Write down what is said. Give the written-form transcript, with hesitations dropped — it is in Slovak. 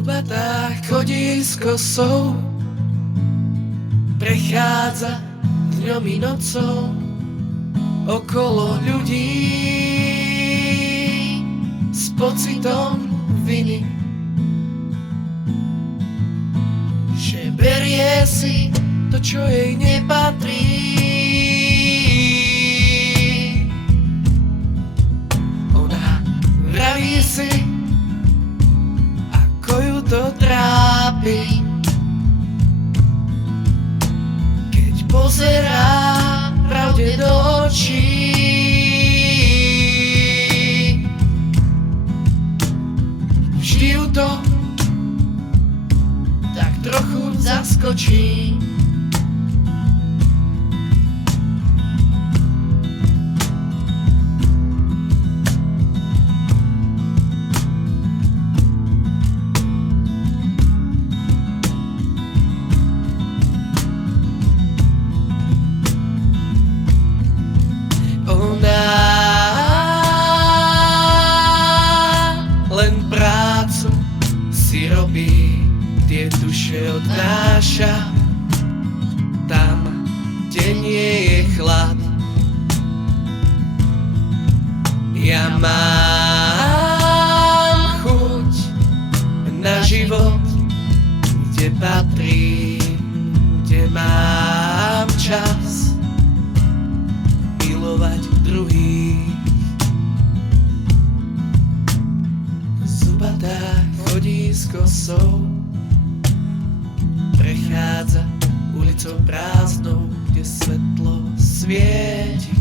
Zubatá chodí s kosou, prechádza dňom i nocou okolo ľudí s pocitom viny, že berie si to, čo jej nepatrí. Ona vraví si, ako ju to trápi, keď pozerá pravde do očí. Vždy ju to tak trochu zaskočí. Len prácu si robí, tie duše odnáša tam, kde nie je chlad. Ja mám chuť na život, kde patrím, kde mám čas milovať druhých. Zubatá chodí s kosou, prechádza ulicou prázdnou, kde svetlo svieti.